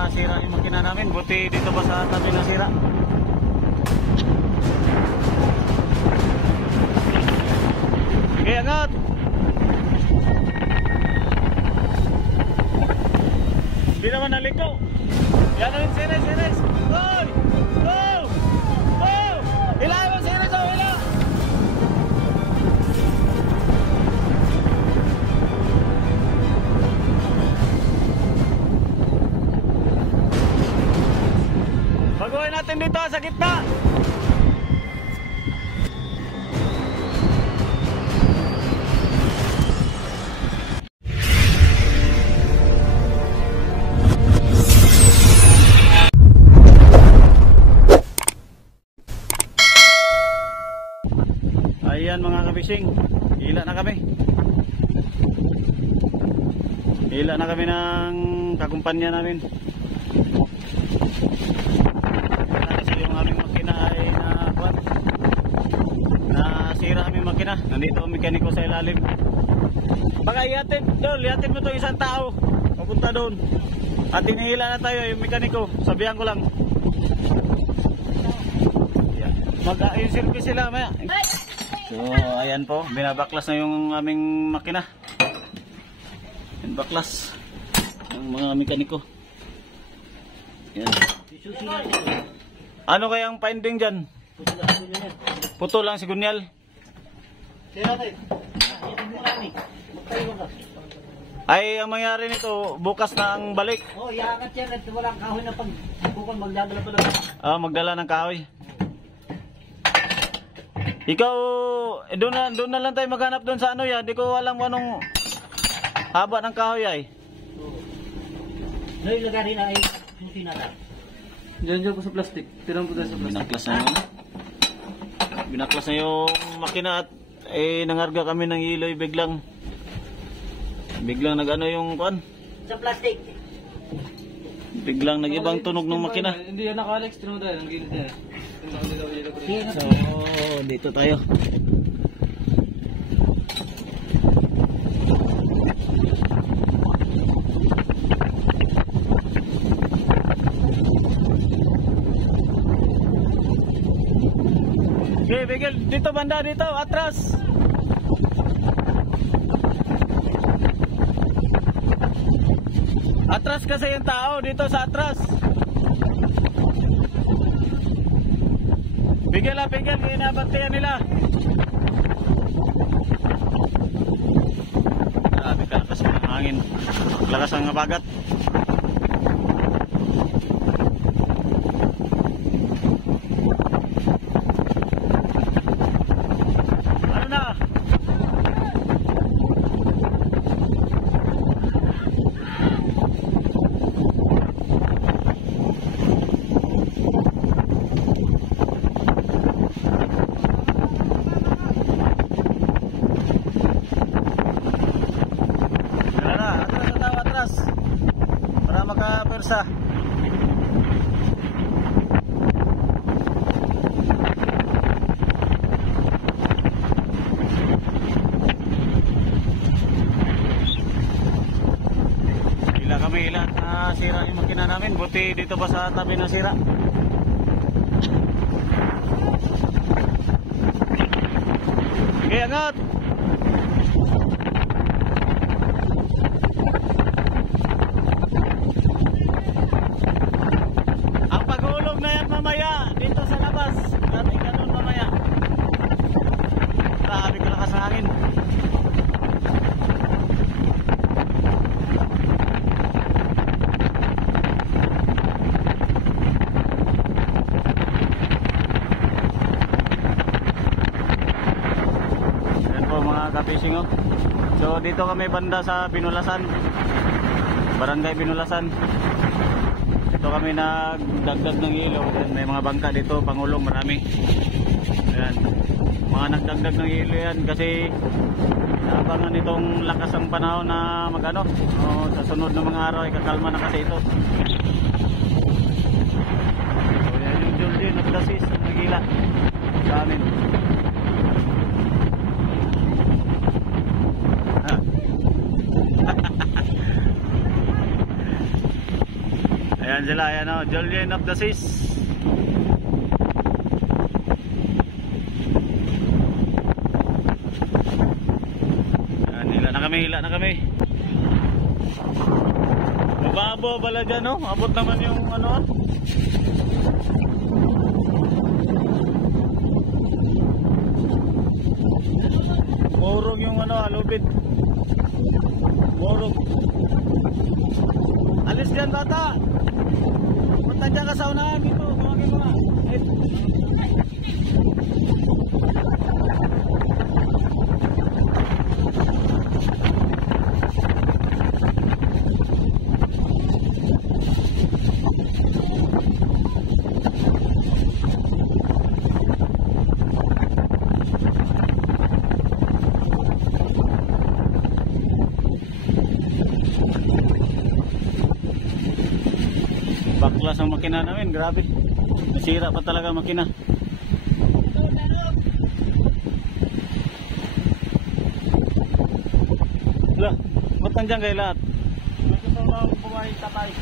nasira yung makina namin. Buti dito pa sa tabi nasira. Sige, angat! Hindi naman naliko. Yan namin, Ceres, Ceres! Hoy! Go! Go! Hilahin mo, Ceres, oh! Hila! Baguhin natin dito sa gitna. Ayan mga kabising, hila na kami. Hila na kami ng kakumpanya namin. Kasi yung aming makina ay nasira aming makina. Nandito ang mekaniko sa ilalim. Baka ihatid doon, ihatid mo itong isang tao papunta doon. At hinihila na tayo yung mekaniko. Sabihan ko lang. Mag-ayun service sila maya. So ayan po, binabaklas na yung aming makina. Binabaklas ng mga mekaniko. Yan. Ano kayang finding dyan? Puto lang si Gunyal. Ay ang mangyari nito, bukas na ang balik. Oh, iangat yan at walang kahoy na pag bukol magdadala pa lang. Magdala ng kahoy. Ikaw, doon na lang tayo maghanap doon sa ano yan. Di ko alam kung anong haba ng kahoy ay. No, ilagay rin ay susi na lang. Diyan po sa plastic. Tirang po tayo sa plastic. Binaklas na yun. Binaklas na yung makina at nangarga kami ng iloy biglang. Biglang nag-ano yung kuan. Sa plastic. Biglang nag-ibang tunog ng makina. Hindi yan naka-Alex. Tirang mo tayo. Ang gilid niya. So, dito tayo. Okay, Bigel, dito banda, dito, atras. Atras kasi yung tao, dito sa atras. Bigel, inabantayan nila. Grabe ka, lakas ng hangin. Lakas ng bagat. Ano na? Para makapersa. Hila. Nasira yung makina namin. Buti dito pa sa tabi nasira. Okay, angat! Mamaya dito sa labas natin ganun mamaya. Grabe kalakas ng hangin. Yan po mga ka-fishing oh. So dito kami banda sa Binulasan, Barangay Binulasan. Ito kami nagdagdag ng ilaw. May mga bangka dito, Pangulong, marami. Ayan. Mga nagdagdag ng ilaw yan kasi abangan itong lakas ng panahon na magano. Sa sunod ng mga araw ay kakalma na kasi ito. So yan yung Jolje nagdasis ng nagila sa amin. Ayan Yan sila, yan o, Julian of the Seas. Yan, hila na kami. Mababaw pala dyan, no? Abot naman yung ano. Murog yung ano, lubid. Murog. Alis dyan, bata. Punta dyan ka sa unahan dito. Tumagin mo nga. Baklas ang makina namin, grabe. Nasira pa talaga ang makina. Lah, ba't nandiyan kayo lahat? Gusto ko mga buhay tatay.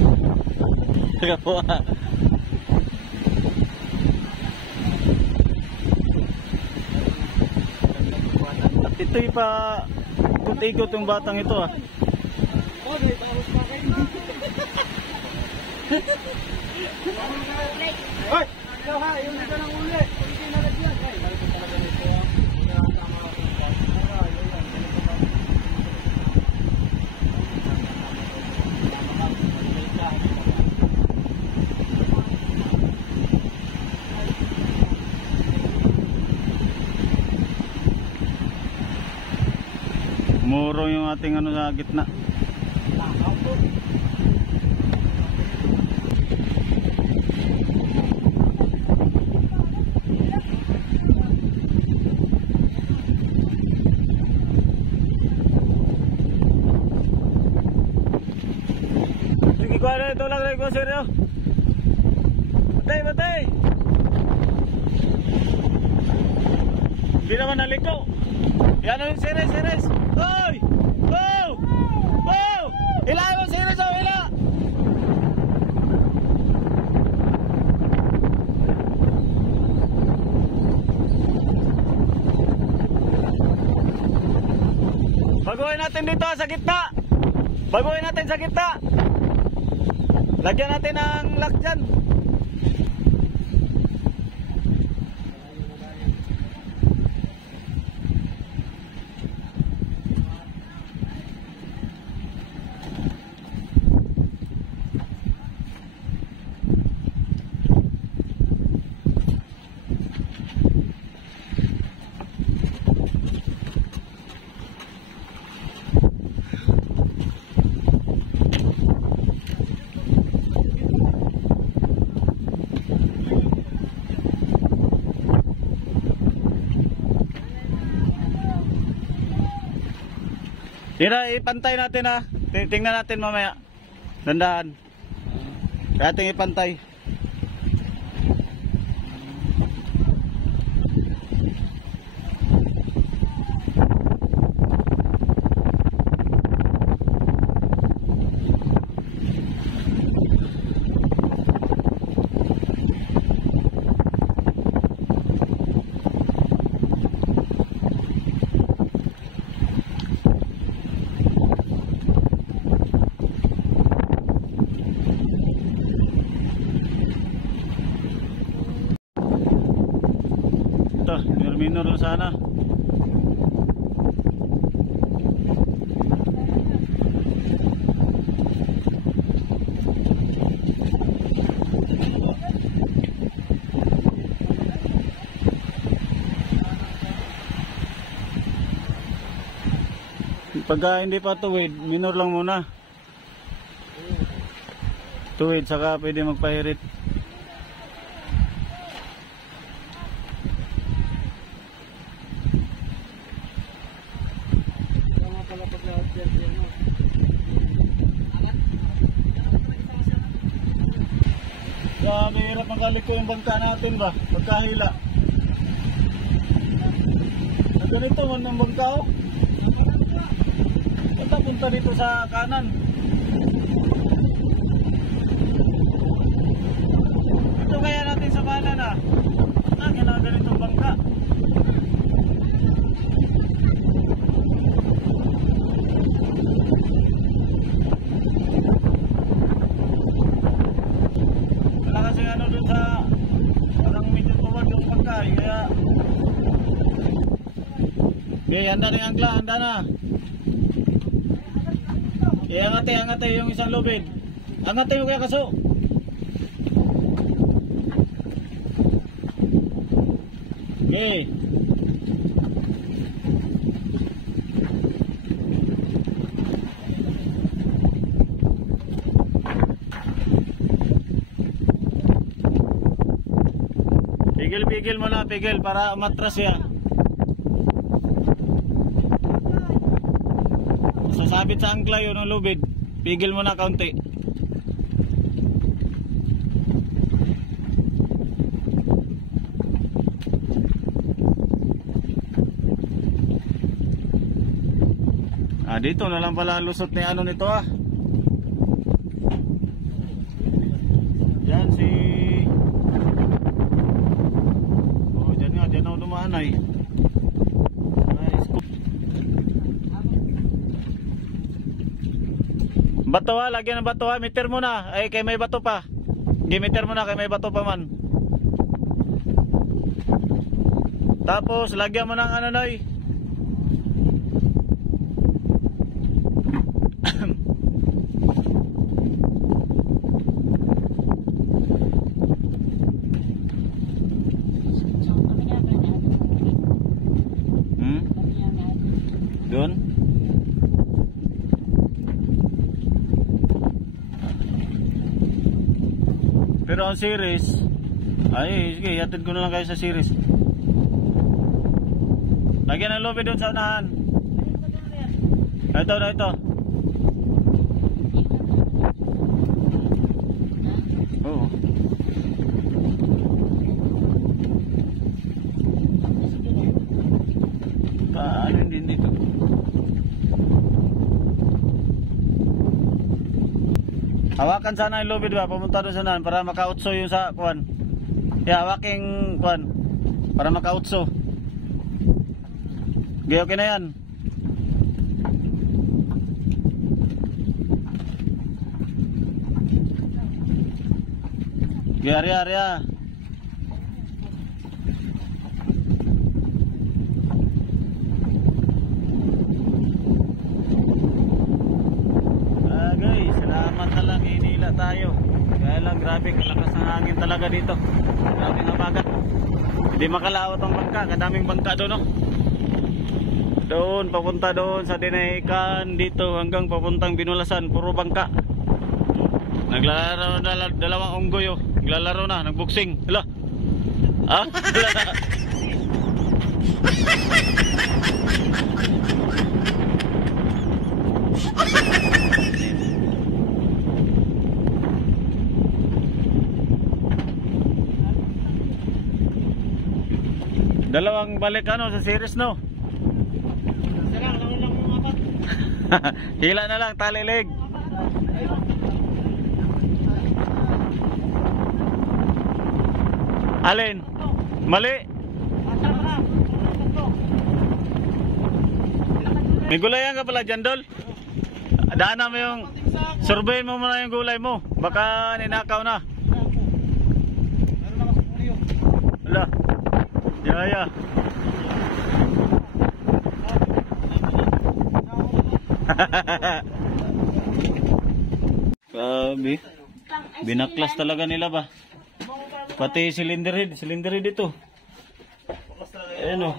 Taga po. At ito'y pa ikot-ikot yung batang ito ah. Okay, tapos pa kayo. Hoy! Ikaw ha, yung nito ng uli. Hindi na lagyan. Ay, balik ko talaga nito. Muro yung ating ano sa gitna. Sige ko ano ito lang ko seryo. Batay, batay. Hindi naman naliko. Yan ang series, series. Hoy! Wow! Wow! Hila mo series oh, hila! Baguhin natin dito sa gitna. Baguhin natin sa gitna. Lagyan natin ng lock dyan. Tira, ipantay natin ha. Tingnan natin mamaya. Dandahan. Ating ipantay. Minor lang sana. Pagka hindi pa tuwid, minor lang muna. Tuwid, saka pwede magpahirit. Mahirap magaliko yung bangka natin ba? Pagkahila. Ganito man ang bangka oh. Punta dito sa kanan. ay kaya. Okay, handa na yung angkla, handa na. Angate yung isang lubid. Angate mo kaya kaso. Okay. Pigil mo na, pigil para umatras siya. Sasabit sa angkla yun ang lubid. Pigil mo na kaunti. Dito na lang pala lusot ni ano nito Yan si dyan ako dumaan ay. Bato lagyan ng bato meter mo na. Ay kay may bato pa. Meter mo na kay may bato pa man. Tapos lagyan mo ng ano noy. Doon. Pero ang series ay sige, yatid ko na lang kayo sa series. Lagyan ng lobby doon sa unahan. Ito. Oo. Paano din dito? Hawakan sana yung lobby ba? Pumunta doon sana para makautso yung sa kuwan. Hawaking kuwan para makautso. Okay na yan. Area. Guys, salamat na lang, hinila tayo. Kaya lang grabe, kalakas ng hangin talaga dito. Grabe nga bagat. Hindi makalawat ang bangka, kadaming bangka doon Doon, papunta doon sa Dinahican, dito hanggang papuntang Binulasan, puro bangka. Naglalaro na dalawang unggoy Naglalaro na, nagboxing. Hala. Wala na. Dalawang balik sa series Hila na lang, talilig. Alin? Mali. May gulayan ka pala dyan, Dol. Daanan mo yung surveyin mo muna yung gulay mo. Baka ninakaw na. Hala. Jaya. Grabe. Binaklas talaga nila ba? Pati cylinder head ito. Ayan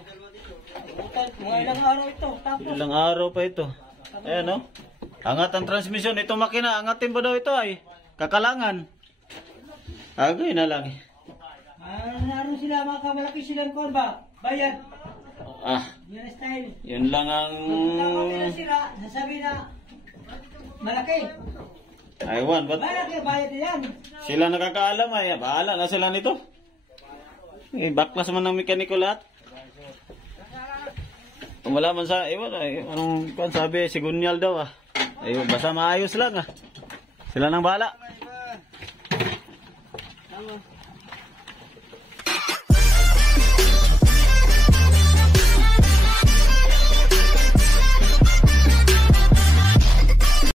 ilang araw pa ito. Ayan angat ang transmission. Ito makina, angatin pa daw ito ay. Kakalangan. Agay na lang Naroon sila, mga kamalaki silang kon ba? Bayad. Yan style. Yun lang ang... Tapos na sila, nasabi na malaki. Aywan, ba't? Malaki, bayad yan. Sila nakakaalam ay. Bahala na sila nito. Baklas man ng mekaniko lahat. Kung wala man sa... anong sabi? Sigunyal daw basta maayos lang Sila nang bahala.